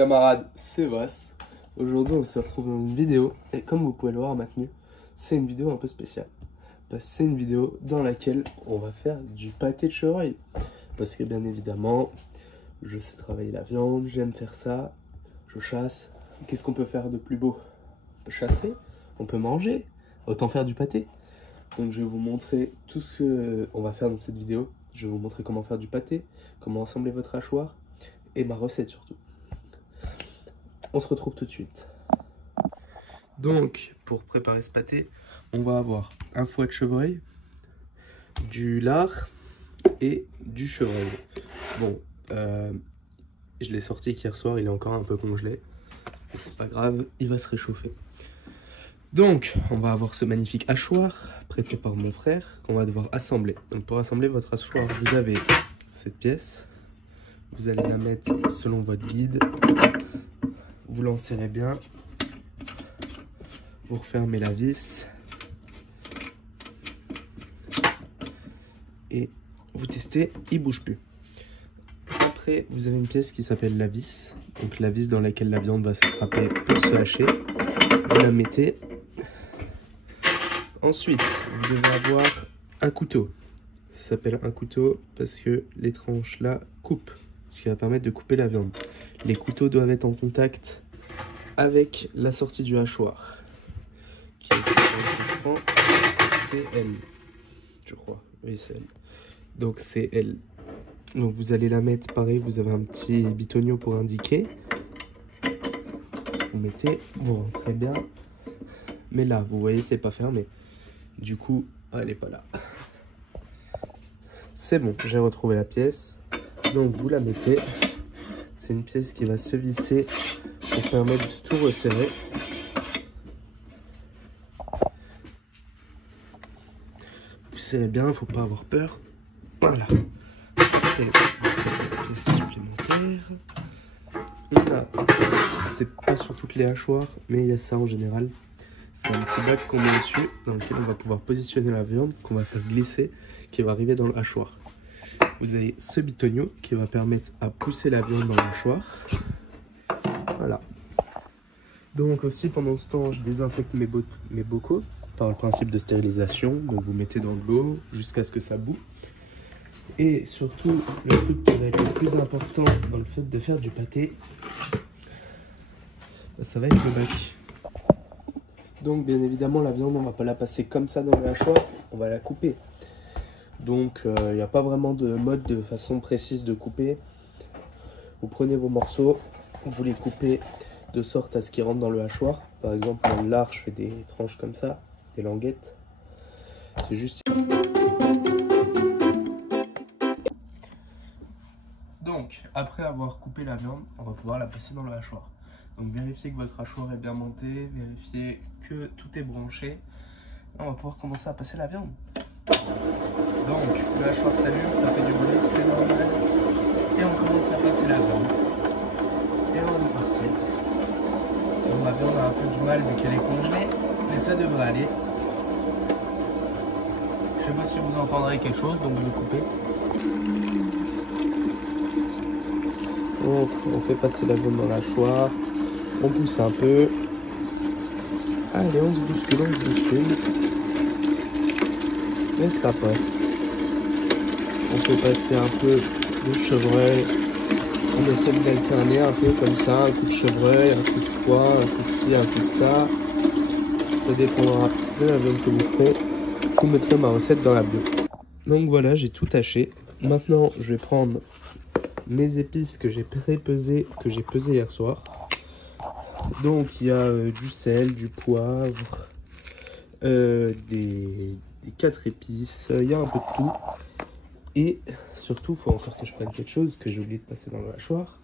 camarade, c'est Vas. Aujourd'hui, on se retrouve dans une vidéo. Et comme vous pouvez le voir à ma tenue, c'est une vidéo un peu spéciale. Parce que c'est une vidéo dans laquelle on va faire du pâté de chevreuil. Parce que bien évidemment, je sais travailler la viande, j'aime faire ça. Je chasse. Qu'est-ce qu'on peut faire de plus beau? On peut chasser, on peut manger. Autant faire du pâté. Donc je vais vous montrer tout ce qu'on va faire dans cette vidéo. Je vais vous montrer comment faire du pâté, comment assembler votre hachoir et ma recette surtout. On se retrouve tout de suite. Donc pour préparer ce pâté, on va avoir un foie de chevreuil, du lard et du chevreuil. Bon, je l'ai sorti hier soir, il est encore un peu congelé. C'est pas grave, il va se réchauffer. Donc, on va avoir ce magnifique hachoir prêté par mon frère qu'on va devoir assembler. Donc, pour assembler votre hachoir, vous avez cette pièce. Vous allez la mettre selon votre guide. Vous l'enserrez bien. Vous refermez la vis. Et vous testez, il ne bouge plus. Après, vous avez une pièce qui s'appelle la vis. Donc, la vis dans laquelle la viande va s'attraper pour se hacher. Vous la mettez. Ensuite, vous devez avoir un couteau. Ça s'appelle un couteau parce que les tranches là coupent, ce qui va permettre de couper la viande. Les couteaux doivent être en contact avec la sortie du hachoir, qui est CL, je crois. Oui, c'est elle. Donc c'est elle. Donc vous allez la mettre pareil, vous avez un petit bitonio pour indiquer. Vous mettez, vous rentrez bien. Mais là, vous voyez, c'est pas fermé. Du coup, elle n'est pas là. C'est bon, j'ai retrouvé la pièce. Donc, vous la mettez. C'est une pièce qui va se visser pour permettre de tout resserrer. Vous serrez bien, il ne faut pas avoir peur. Voilà. Après, cette pièce supplémentaire. On a, c'est pas sur toutes les hachoirs, mais il y a ça en général. C'est un petit bac qu'on met dessus, dans lequel on va pouvoir positionner la viande, qu'on va faire glisser, qui va arriver dans le hachoir. Vous avez ce bitonio qui va permettre à pousser la viande dans le hachoir. Voilà. Donc aussi, pendant ce temps, je désinfecte mes bocaux par le principe de stérilisation. Donc vous mettez dans de l'eau jusqu'à ce que ça bout. Et surtout, le truc qui va être le plus important dans le fait de faire du pâté, ça va être le bac. Donc bien évidemment la viande on va pas la passer comme ça dans le hachoir, on va la couper. Donc il n'y a pas vraiment de mode de façon précise de couper. Vous prenez vos morceaux, vous les coupez de sorte à ce qu'ils rentrent dans le hachoir. Par exemple dans le lard je fais des tranches comme ça, des languettes. C'est juste... Donc après avoir coupé la viande, on va pouvoir la passer dans le hachoir. Donc vérifiez que votre hachoir est bien monté, vérifiez que tout est branché. On va pouvoir commencer à passer la viande. Donc le hachoir s'allume, ça fait du bruit, c'est normal. Et on commence à passer la viande. Et on est parti. Donc la viande a un peu du mal vu qu'elle est congelée, mais ça devrait aller. Je sais pas si vous entendrez quelque chose, donc je vais couper. Donc on fait passer la viande dans la hachoir. On pousse un peu. Allez, on se bouscule, et ça passe. On fait passer un peu de chevreuil. On essaie d'alterner un peu comme ça. Un coup de chevreuil, un coup de foie, un coup de ci, un coup de ça. Ça dépendra de la viande que vous ferez. Je vous mettrai ma recette dans la bio. Donc voilà, j'ai tout haché. Maintenant, je vais prendre mes épices que j'ai pré-pesées, que j'ai pesées hier soir. Donc il y a du sel, du poivre, des 4 épices, il y a un peu de tout. Et surtout, il faut encore que je prenne quelque chose que j'ai oublié de passer dans le hachoir.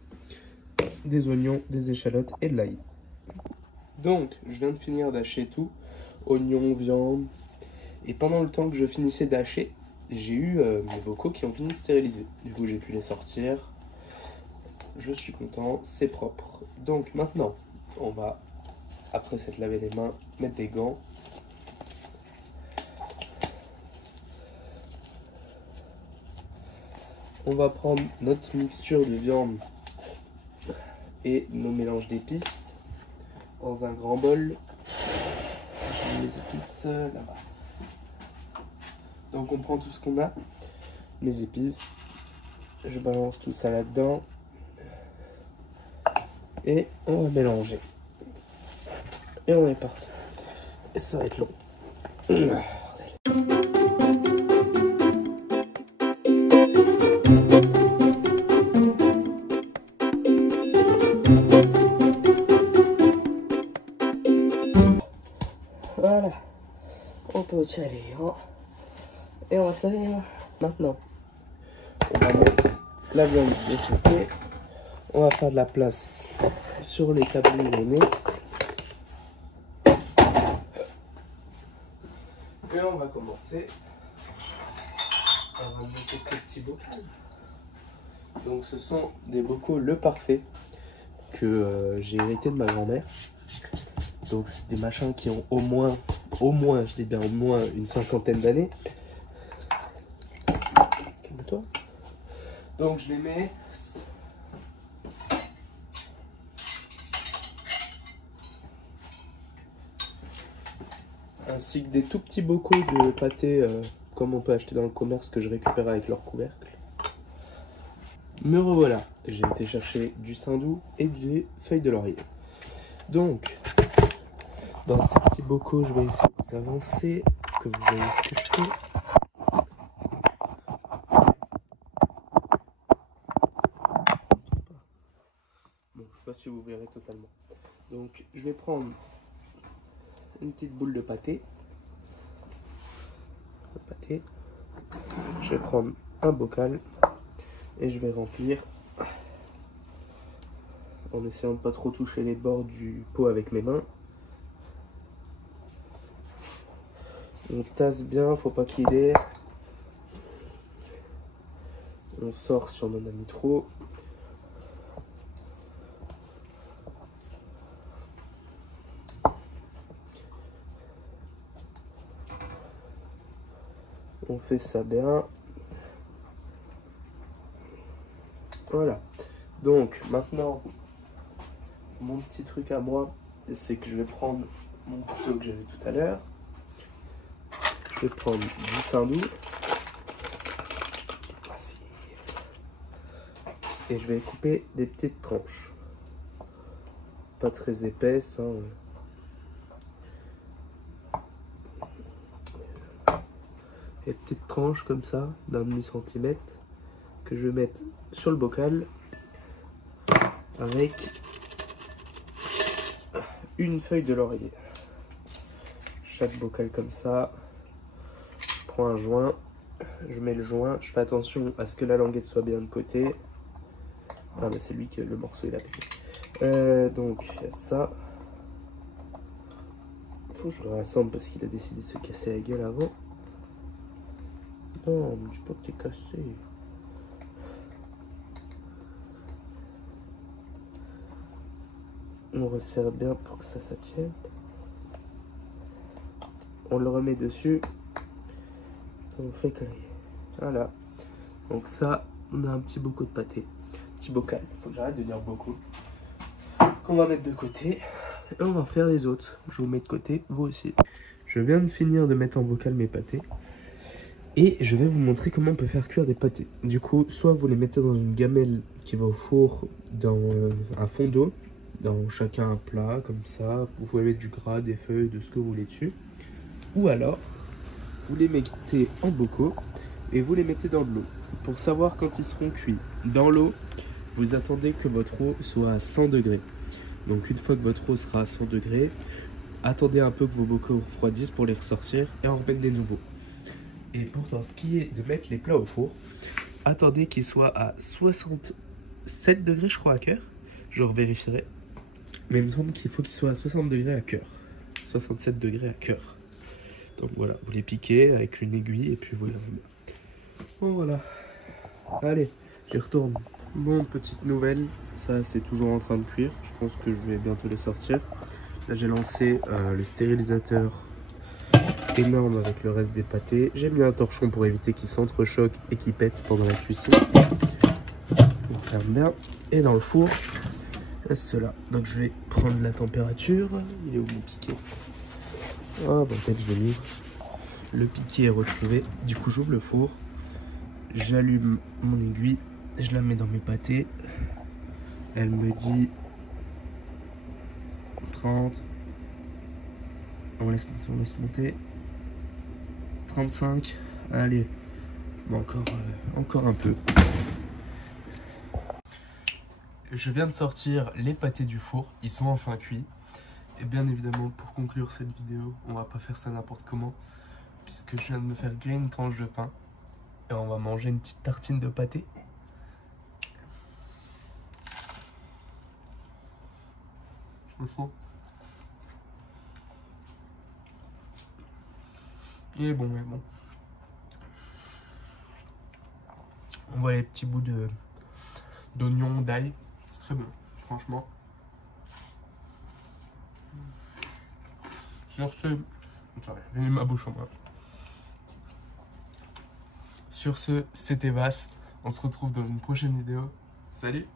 Des oignons, des échalotes et de l'ail. Donc je viens de finir d'hacher tout, oignons, viande. Et pendant le temps que je finissais d'hacher, j'ai eu mes bocaux qui ont fini de stériliser. Du coup j'ai pu les sortir. Je suis content, c'est propre. Donc maintenant, on va, après s'être lavé les mains, mettre des gants. On va prendre notre mixture de viande et nos mélanges d'épices dans un grand bol. J'ai mis les épices là-bas. Donc on prend tout ce qu'on a, mes épices, je balance tout ça là-dedans et on va mélanger. Et on est parti. Et ça va être long. Voilà, on peut tirer et on va se laver maintenant. On va mettre la viande échauffée, on va faire de la place sur les tabliers menés et on va commencer par un bocaux petit bocal. Donc ce sont des bocaux Le Parfait que j'ai hérité de ma grand-mère. Donc c'est des machins qui ont au moins, je dis bien au moins une cinquantaine d'années. Calme-toi. Donc je les mets. Ainsi que des tout petits bocaux de pâté comme on peut acheter dans le commerce que je récupère avec leur couvercle. Me revoilà. J'ai été chercher du saindoux et des feuilles de laurier. Donc, dans ces petits bocaux, je vais essayer de vous avancer, que vous voyez ce que je fais. Bon, je ne sais pas si vous verrez totalement. Donc, je vais prendre une petite boule de pâté. Je vais prendre un bocal et je vais remplir en essayant de ne pas trop toucher les bords du pot avec mes mains. On tasse bien, faut pas qu'il y ait d'air. On sort si on en a mis trop. On fait ça bien. Voilà. Donc maintenant, mon petit truc à moi, c'est que je vais prendre mon couteau que j'avais tout à l'heure. Je vais prendre du saindoux. Et je vais couper des petites tranches. Pas très épaisses, hein. Des petites tranches comme ça, d'un demi-centimètre, que je vais mettre sur le bocal avec une feuille de laurier. Chaque bocal comme ça. Je prends un joint, je mets le joint, je fais attention à ce que la languette soit bien de côté. Ah bah c'est lui que le morceau il a pris. Donc il y a ça. Faut que je le rassemble parce qu'il a décidé de se casser la gueule avant. Non, mais je dis pas que t'es cassé. On resserre bien pour que ça tienne. On le remet dessus. On fait coller. Voilà. Donc ça, on a un petit bocal de pâté. Petit bocal. Faut que j'arrête de dire beaucoup. Qu'on va mettre de côté. Et on va faire les autres. Je vous mets de côté, vous aussi. Je viens de finir de mettre en bocal mes pâtés. Et je vais vous montrer comment on peut faire cuire des pâtés. Du coup, soit vous les mettez dans une gamelle qui va au four dans un fond d'eau, dans chacun un plat, comme ça. Vous pouvez mettre du gras, des feuilles, de ce que vous voulez dessus. Ou alors, vous les mettez en bocaux et vous les mettez dans de l'eau. Pour savoir quand ils seront cuits dans l'eau, vous attendez que votre eau soit à 100 degrés. Donc une fois que votre eau sera à 100 degrés, attendez un peu que vos bocaux refroidissent pour les ressortir et en remettre des nouveaux. Et pourtant, ce qui est de mettre les plats au four, attendez qu'ils soient à 67 degrés, je crois, à cœur. Je revérifierai. Mais il me semble qu'il faut qu'ils soient à 60 degrés à cœur. 67 degrés à cœur. Donc voilà, vous les piquez avec une aiguille et puis vous les remettez. Bon voilà. Allez, j'y retourne. Bon, petite nouvelle, ça c'est toujours en train de cuire. Je pense que je vais bientôt les sortir. Là j'ai lancé le stérilisateur énorme avec le reste des pâtés. J'ai mis un torchon pour éviter qu'ils s'entrechoquent et qu'ils pètent pendant la cuisson. On ferme bien. Et dans le four, cela. Donc je vais prendre la température. Il est où mon piquet? Ah bon, peut-être je l'ai mis. Le piquet est retrouvé. Du coup j'ouvre le four. J'allume mon aiguille. Je la mets dans mes pâtés. Elle me dit 30. On laisse monter. 35. Allez. Bon, encore un peu. Je viens de sortir les pâtés du four. Ils sont enfin cuits. Et bien évidemment, pour conclure cette vidéo, on va pas faire ça n'importe comment. Puisque je viens de me faire griller une tranche de pain. Et on va manger une petite tartine de pâté. Il est bon, mais bon. On voit les petits bouts d'oignon, d'ail. C'est très bon, franchement. Sur ce... J'ai mis ma bouche en moi. Sur ce, c'était Vas. On se retrouve dans une prochaine vidéo. Salut!